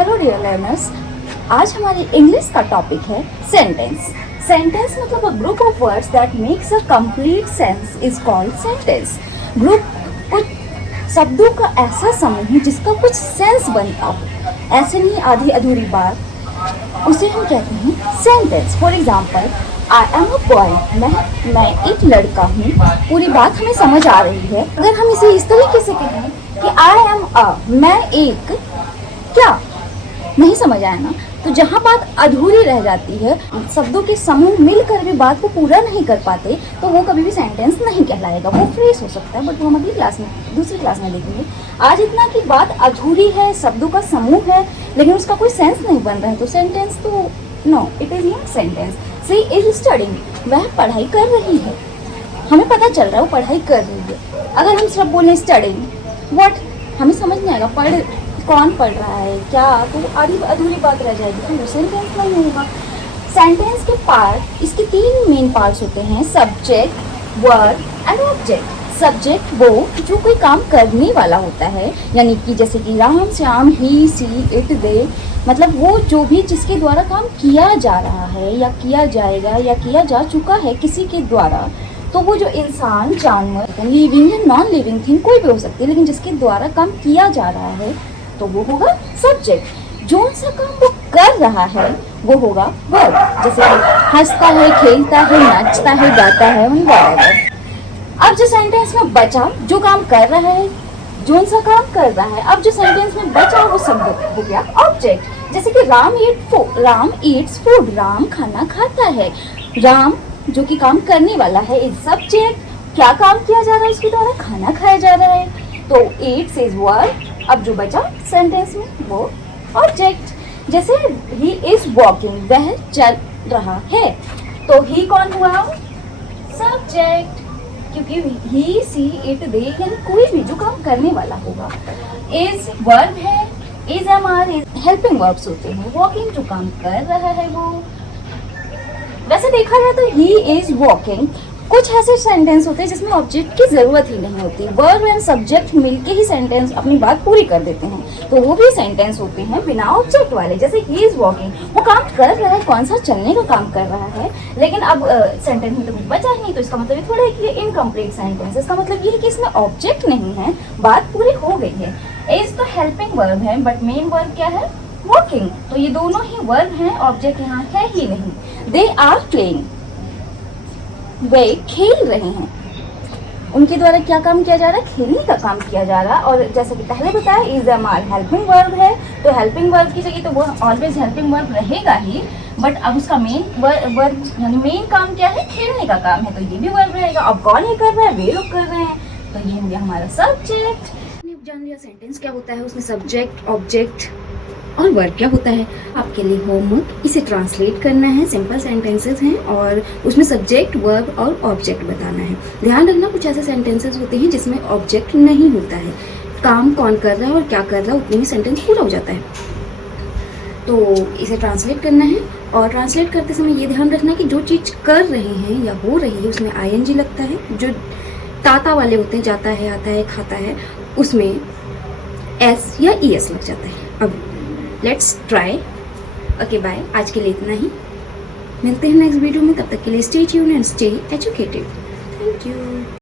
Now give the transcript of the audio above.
Hello dear learners, आज हमारी English का टॉपिक है सेंटेंस। सेंटेंस मतलब a group of words that makes a complete sense is called sentence. Group कुछ शब्दों का ऐसा समूह जिसका कुछ सेंस बनता हो, ऐसे नहीं आधी अधूरी बात, उसे हम कहते हैं sentence. For example, I am a boy, मैं एक लड़का हूँ। पूरी बात हमें समझ आ रही है। अगर हम इसे इस तरीके से कहें कि आई एम अ, मैं एक, क्या नहीं समझ आया ना? तो जहाँ बात अधूरी रह जाती है, शब्दों के समूह मिलकर भी बात को पूरा नहीं कर पाते, तो वो कभी भी सेंटेंस नहीं कहलाएगा। वो फ्रेज हो सकता है, बट वो हम अगली क्लास में, दूसरी क्लास में देखेंगे। आज इतना कि बात अधूरी है, शब्दों का समूह है, लेकिन उसका कोई सेंस नहीं बन रहा है, तो सेंटेंस तो no, it is not sentence. She is studying, वह पढ़ाई कर रही है। हमें पता चल रहा है वो पढ़ाई कर रही है। अगर हम सिर्फ बोलें स्टडिंग, व्हाट, हमें समझ नहीं आएगा। कौन पढ़ रहा है, क्या, तो आधी अधूरी बात रह जाएगी, तो वो सेंटेंस नहीं होगा। सेंटेंस के पार्ट, इसके तीन मेन पार्ट्स होते हैं, subject, verb and object. Subject वो जो कोई काम करने वाला होता है, यानी कि जैसे कि राम, श्याम, ही, सी, इट, दे, मतलब वो जो भी जिसके द्वारा काम किया जा रहा है या किया जाएगा या किया जा चुका है किसी के द्वारा, तो वो जो इंसान, जानवर, लिविंग या नॉन लिविंग थिंग कोई भी हो सकती है, लेकिन जिसके द्वारा काम किया जा रहा है, तो वो होगा सब्जेक्ट। जो सा काम वो कर रहा है वो होगा वर्ब। जैसे हंसता है, खेलता है, नाचता है, गाता है, वगैरह। अब जो सेंटेंस में बचा, जो काम कर रहा है, जो सा काम कर रहा है, अब जो सेंटेंस में बचा वो शब्द हो गया ऑब्जेक्ट। जैसे कि राम ईट्स फूड, राम खाना खाता है। राम जो कि काम करने वाला है इज सब्जेक्ट। क्या काम किया जा रहा है उसके द्वारा? खाना खाया जा रहा है, तो ईट्स इज वर्ब। अब जो बचा सेंटेंस में वो ऑब्जेक्ट। जैसे ही इज वॉकिंग, वह चल रहा है, तो ही कौन हुआ? सब्जेक्ट, क्योंकि ही, सी, इट, दे, यानी कोई भी जो काम करने वाला होगा। इज वर्ब है, is, am, are helping verbs होते हैं। वॉकिंग जो काम कर रहा है वो। वैसे देखा जाए तो ही इज वॉकिंग, कुछ ऐसे सेंटेंस होते हैं जिसमें ऑब्जेक्ट की जरूरत ही नहीं होती। वर्ब एंड सब्जेक्ट मिलके ही सेंटेंस अपनी बात पूरी कर देते हैं, तो वो भी सेंटेंस होते हैं बिना ऑब्जेक्ट वाले। जैसे ही इज वॉकिंग, वो काम कर रहा है, कौन सा, चलने का काम कर रहा है, लेकिन अब सेंटेंस में तो कुछ बचा ही नहीं, तो इसका मतलब ये थोड़ा है कि ये इनकम्प्लीट सेंटेंस। इसका मतलब ये है कि इसमें ऑब्जेक्ट नहीं है, बात पूरी हो गई है। इज तो हेल्पिंग वर्ब है, बट मेन वर्ब क्या है? वॉकिंग। तो ये दोनों ही वर्ब हैं, ऑब्जेक्ट यहाँ है ही नहीं। दे आर प्लेइंग, वे खेल रहे हैं। उनके द्वारा क्या काम किया जा रहा है? खेलने का काम किया जा रहा है। और जैसे कि पहले बताया, is, am, are helping verb है, तो हेल्पिंग वर्ब की जगह तो वो ऑलवेज हेल्पिंग वर्ब रहेगा ही, बट अब उसका मेन वर्ब यानी मेन काम क्या है? खेलने का काम है, तो ये भी वर्ब रहेगा। अब कौन ये कर रहा है? वे लोग कर रहे हैं, तो ये हो गया हमारा सब्जेक्ट। जान लिया सेंटेंस क्या होता है, उसमें सब्जेक्ट, ऑब्जेक्ट और वर्ब क्या होता है। आपके लिए होमवर्क, इसे ट्रांसलेट करना है, सिंपल सेंटेंसेस हैं और उसमें सब्जेक्ट, वर्ब और ऑब्जेक्ट बताना है। ध्यान रखना, कुछ ऐसे सेंटेंसेस होते हैं जिसमें ऑब्जेक्ट नहीं होता है, काम कौन कर रहा है और क्या कर रहा है उतने में सेंटेंस पूरा हो जाता है। तो इसे ट्रांसलेट करना है, और ट्रांसलेट करते समय ये ध्यान रखना कि जो चीज़ कर रहे हैं या हो रही है उसमें ING लगता है। जो ताता वाले होते हैं, जाता है, आता है, खाता है, उसमें S या ES लग जाता है। अब लेट्स ट्राई। ओके बाय, आज के लिए इतना ही। मिलते हैं नेक्स्ट वीडियो में, तब तक के लिए stay tuned and stay educated. Thank you.